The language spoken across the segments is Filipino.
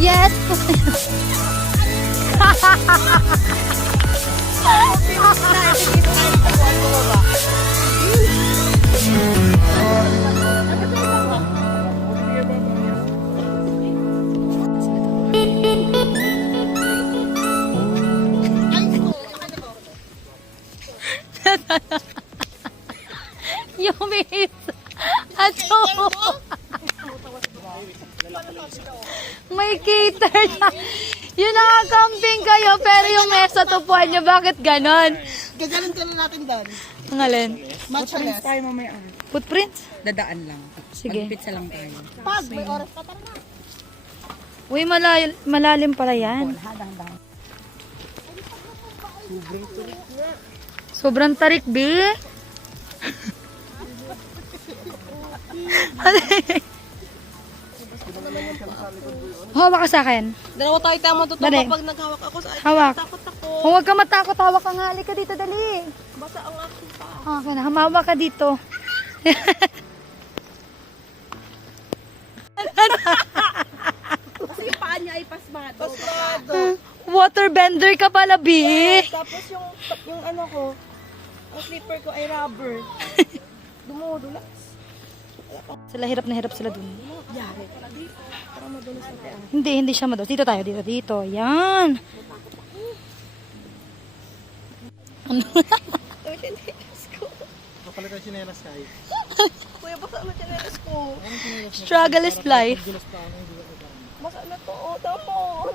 Yes. Yung miss. Ato. May cater na. Yung nakakamping kayo, pero yung mesa tupuan nyo, bakit ganon? Gagalan ka na natin doon. Ang alin? Matchless. Tayo mamaya. Footprints? Dadaan lang. Sige. Pizza lang tayo. Pag may oras pa, tara na. Uy, malalim pala yan. Sobrang tarik, B. Hawak ka sa akin. Dalawa tayo tayo matutuwa Dali. pag naghawak ako sa Hawak. takot ako. Oh, huwag ka matakot. Hawak ka nga. Halika dito, dali. Basta ang aking pa. Okay na. Hamawa ka dito. Kasi yung paa niya ay pasmado. Pasmado. Waterbender ka pala, B. Tapos yung ano ko, ang slipper ko ay rubber. Dumudulas. Sila hirap na hirap sila dun. Yari. Parang madulas na tayo. Hindi siya mados. Dito tayo, dito. Yan. Ito yung chinelas ko. Kapalit ang sinelas kayo. Kuya, basta ano chinelas ko? Struggle is life. Basta ano to? O, tamo.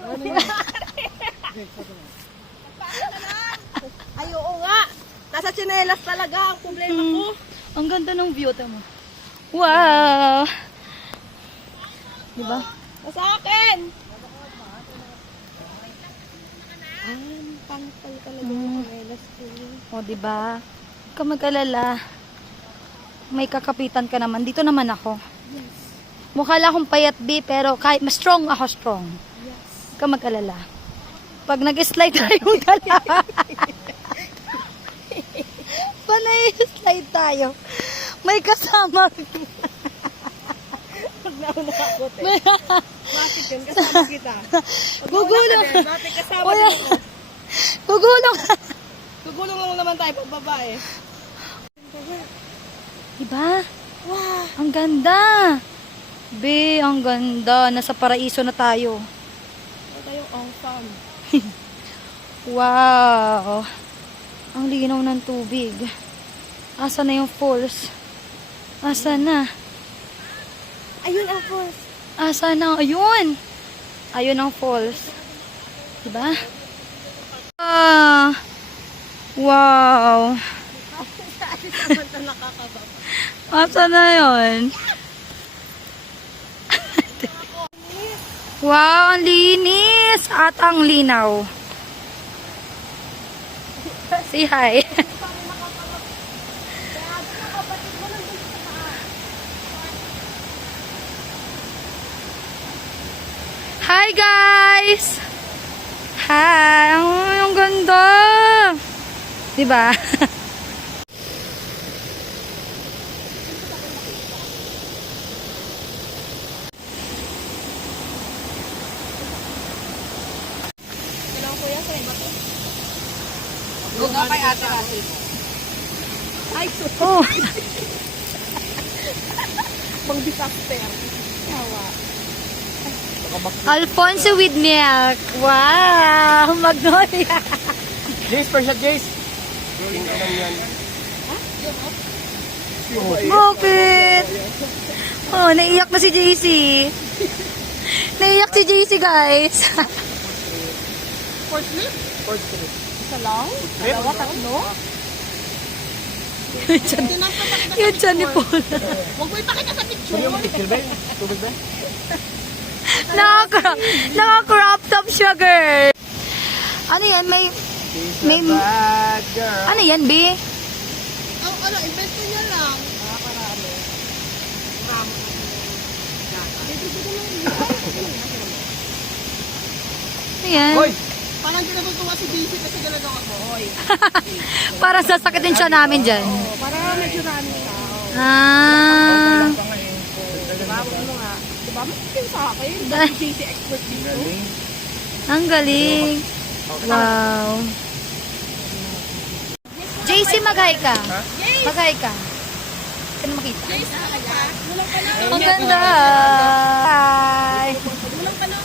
Ay, oo nga. Nasa chinelas talaga ang problema ko. Ang ganda ng view, tama. Wow! Diba? Nasa akin. Pangpal talaga yung chinelas ko. O, diba? Huwag ka mag-alala. May kakapitan ka naman. Dito naman ako. Yes. Mukha lang akong payat, B, pero kahit mas strong ako, strong. Yes. Huwag ka mag-alala. Pag nag-slide tayong dalawa. Panay slide tayo. May kasama. Pag naunakot eh. Bakit yun? Kasama kita. Gugulong. Bakit kasama Wala. din ako? Gugulong. Gugulong lang naman tayo pag babae. Diba? Wow. Ang ganda. B, ang ganda. Nasa paraiso na tayo. Ito yung awesome. Wow. Ang linaw ng tubig. Asa na yung falls? Asa na? Ayun ang first. Asa na? Ayun. Ayun ang falls. Diba? Ah. Wow. Samanta nakakaba. Asa na yun? Wow, ang linis at ang linaw. Say hi. Hi guys! Hi! Ang ganda! Diba? Kailangan kuya sa iba to. Huwag nga kay ate kasi. Ay, so. Oh. Pang disaster. Yawa. Alfonso with milk. Wow! Magnolia. Jace, per shot, Jace. Bakit? Oh, naiyak na si JC. Naiyak si JC, guys. Fourth flip? First trip. Isa lang? Dalawa, tatlo? Yun dyan ni Paul. Huwag mo ipakita sa picture. Yung picture ba? Tubig ba? Naka-crop top siya, girl. Ano yan? May... Bad girl. Ano yan, B? Ano, invento niya lang. Nakakarami. Ano yan? Hoy! Parang di natutuwa si Daisy kasi galagang ako. Hoy. Para sasakitin siya namin dyan. Para medyo rami siya. Ah. Diba? Ano nga? Bakit yung sa akin? Dahil- JC expert dito. Galing. Ang galing. Wow. JC, mag-hi ka. Ha? Mag-hi ka. Ka na makita. JC, Walang pa lang. Ang ganda. Hi. Walang pa lang.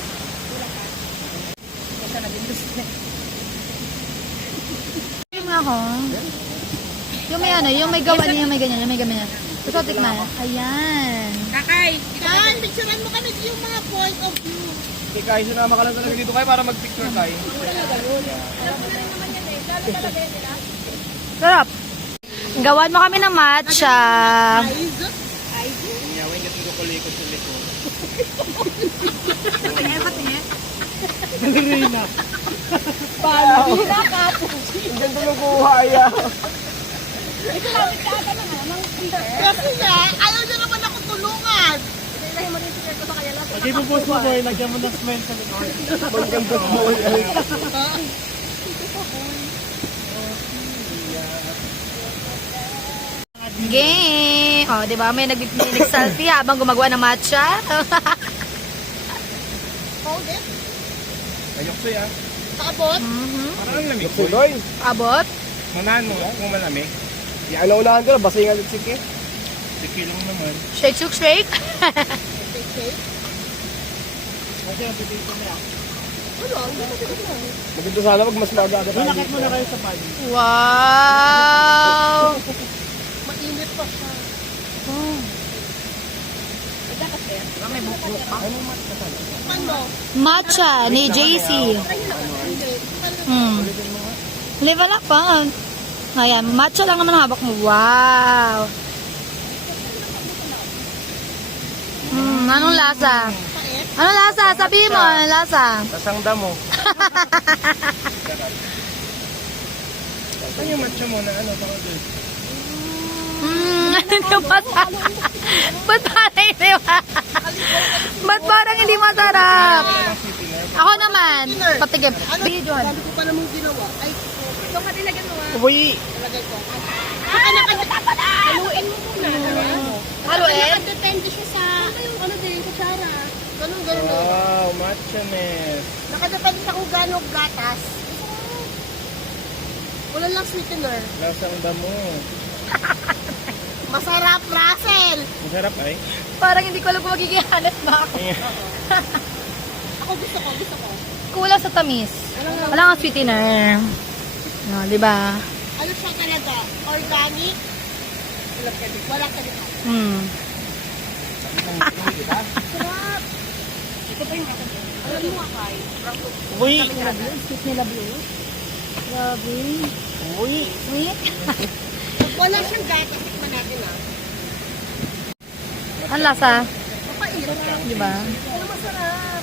Yung ako. Yung may ano, yung may gawa niya, yung may ganyan, yung may ganyan. Gusto tikman. Ayan. Kakay, Dan, picturean mo kami yung mga point of view. Okay, kahit sinama ka lang talaga dito kayo para mag-picture tayo. Sarap. Gawan mo kami ng matcha. Nyawin kasi ko kulikot sa likod. Paano? Bila ka po. Ang ganda ng buhay ah. Kasi nga, ayaw niya naman ako tulungan. Ilahin mo rin sticker ko sa kanya lang. Pag ipopost mo boy, lagyan mo ng smile sa likod. Ang ganda ng buhay. Game. Oh, di ba? May nag-selfie habang gumagawa ng matcha. Hold it. Ayoksoy ah. Kaabot. Parang ang lamig ko. Doy. Abot. Manano, kung malamig. Yan na unahan ko na, basingan at sige. Sige lang naman. Shake, shake, shake. Kasi ang pipito na yan. Maganda sana pag mas maaga-aga tayo. Nakit mo na kayo sa pali. Wow. Mainit pa siya. Ano? Matcha ni JC. Level up pa. Ayan, matcha lang naman ang habak mo. Wow. Anong lasa? Anong lasa? Sabihin mo, anong lasa? Lasang damo. Saan yung matcha mo na ano? Baka doon. Ano yung masarap? Ba't parang hindi Ba't parang hindi masarap? Ako naman, patigip. Videohan. Sabi ko pa namang ginawa. Ay, ito ka nilagyan mo ah. Uy! Ilagay ko. Haluin mo muna. Haluin? Depende siya sa, ano din, kutsara. Ganun, ganun. Wow, matcha nest. Nakadepende sa kung gano'ng gatas. Wala lang sweetener. Lasang damo. Masarap, Russell! Masarap ay. Parang hindi ko alam kung magiging honest ba ako. Ako gusto ko. Kulang sa tamis. Wala nga sweetener. No, di ba? Ano siya talaga? Organic? Wala talaga. Sarap! Ito pa yung alam mo akay. Uy! Sweet nila blue. Grabe. Uy! Sweet. Pag wala siyang gatas, tikman natin ah. Ang lasa. Mapait. Di ba? Ano masarap?